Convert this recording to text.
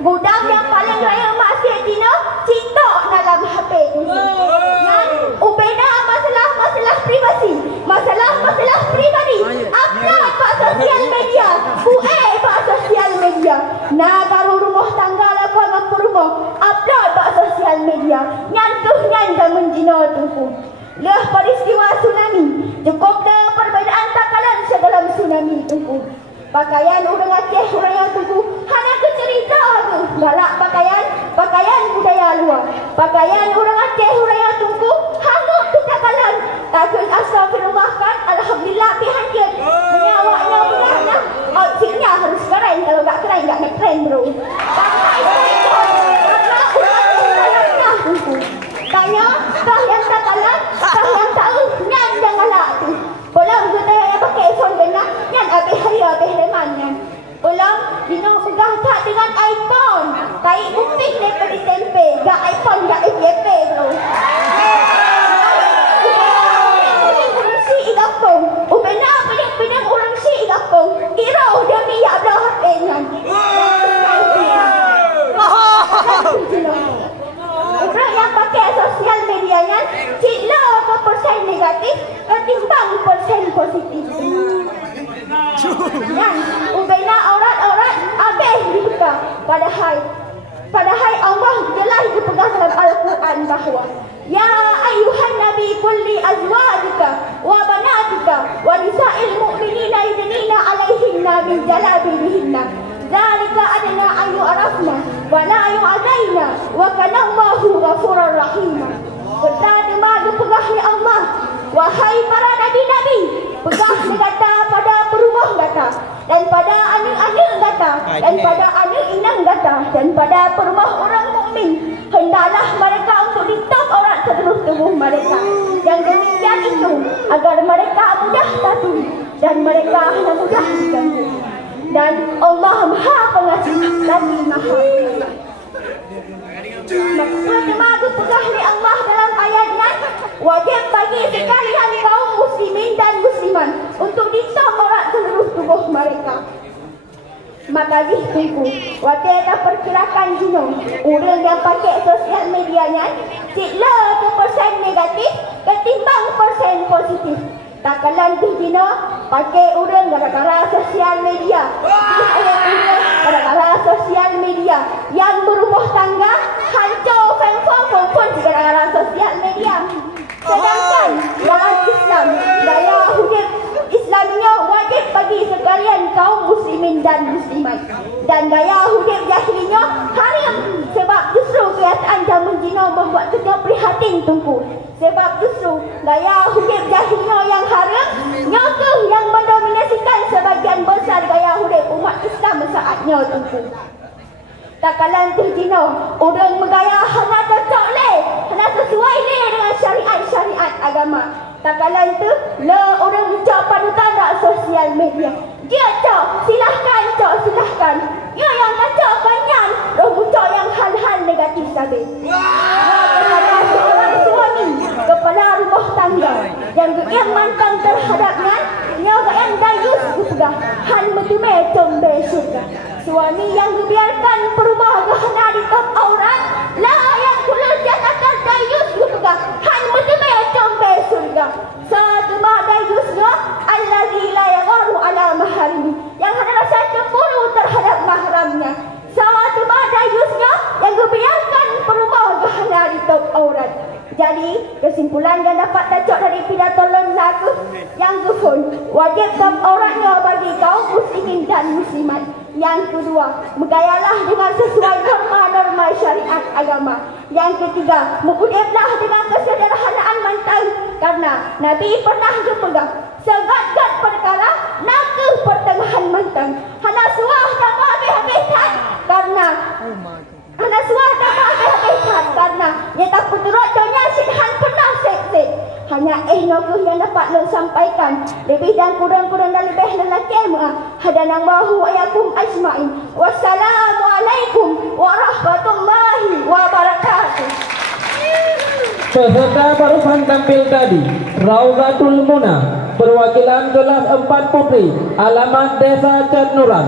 Gudang yang paling raya masih Cina, citok dalam HP tu. Yang ubena masalah privasi, masalah pribadi. Upload pak sosial media, pak sosial media. Nah kalau rumah tangga lah kau mampu rumah, upload pak sosial media. Nyantuh zaman Cina tu. Leh peristiwa tsunami, cukup dah perbezaan takalan dalam tsunami tu. Pakaian orang Aceh, orang yang tunggu hanya ke cerita tu. Galak pakaian budaya luar. Pakaian orang Aceh, orang yang tunggu hangut tu takalan. Takut astagfirullah kan, alhamdulillah pihanjir. Menyawaknya budaya, outfitnya harus keren. Kalau tak keren, tak nak keren bro. Tanya, kah yang takalan, kah yang tahu, nyan yang galak tu. Pulang kita yang pakai phone kena, nyan habis hari habis leman nyan. Pulang, dino pegah tak dengan iPhone. Taik kuping daripada tempe, gak iPhone, gak FYP bro. Orang si igapong, ubena pedang orang si igapong. Irau dia miyak belah HP nyan. Orang yang pakai sosial media nyan, cila ke persen negatif, ketimbang persen positif. Nyan, ubena aurat habis dibuka. Padahal Allah jelas dipegang dalam Al-Quran bahawa ya ayuhan nabi kulli azwajika wa banatika wa nisa'il mu'minina yudnina alaihinna min jalabibihinna dzalika adna ayu arafna wa la yu'adaina wa kana Allahu ghafurur rahim. Pertama dipegah oleh Allah, wahai para nabi-nabi, pegah kata pada perumah kata, dan pada anak-anak kata, dan pada anak inang kata, dan pada perumah orang mukmin, hendaklah mereka untuk ditutup aurat seluruh tubuh mereka. Yang demikian itu agar mereka mudah patuh dan mereka hanya mudah diganggu. Dan Allah Maha Pengasih lagi Maha Penyayang. Pertama pegah oleh Allah dalam ayatnya, wajib bagi sekalian kaum muslimin dan musliman untuk ditutup aurat seluruh tubuh mereka. Maka jihku, waktu kita perkirakan jino, orang yang pakai sosial medianya, cikla ke persen negatif ketimbang persen positif. Takalan tu jino, pakai orang gara-gara sosial media. Gara-gara sosial media. Yang berumah tangga, hancur phone gara-gara sosial media. Sedangkan dalam Islam, gaya hidup Islamnya wajib bagi sekalian kaum muslimin dan muslimat. Dan gaya hidup jahilinya haram. Sebab justru keadaan zaman Cina membuat kita prihatin tunggu. Sebab justru gaya hidup jahilinya yang haram, nyata yang mendominasikan sebagian besar gaya hidup umat Islam saatnya tunggu. Takalan tu Cina, orang bergaya hanya cocok leh, hanya sesuai leh dengan syariat agama. Takalan tu, orang cok panutan tak sosial media. Dia cok, silahkan. Ya yang cok banyak, orang cok yang hal-hal negatif sahaja. Kepada seorang suami, kepala rumah tangga, yang mantang terhadapnya, yang dayus juga, hal metume combe surga. Suami yang dibiarkan perumah gahana di top aurat, yang kuliah akan dayus juga, hal metume combe surga. Satu dayusnya, allazi la yagharu ala maharimi, yang ada rasa cemburu terhadap mahramnya. Satu dayusnya, yang dibiarkan perumah gahana di top aurat. Jadi, kesimpulan yang dapat tajuk dari pidato lagu yang gufun, wajib top auratnya bagi kaum muslimin dan muslimat. Yang kedua, bergayalah dengan sesuai norma-norma syariat agama. Yang ketiga, berhiduplah dengan kesederhanaan mantan. Karena Nabi pernah berpegang, segat-gat perkara, naga pertengahan mantan. Hana suah tak habis-habisan. Karena karena nyata puturut dunia sidhan pernah sek-sek. Hanya nokuh yang dapat lo sampaikan. Lebih dan kurang dan lebih lelaki hadanang mahu ayakum ajma'in. Wassalamualaikum warahmatullahi wabarakatuh. Peserta barusan tampil tadi Rauzatul Muna, perwakilan kelas 4 putri, alamat Desa Cetnuran.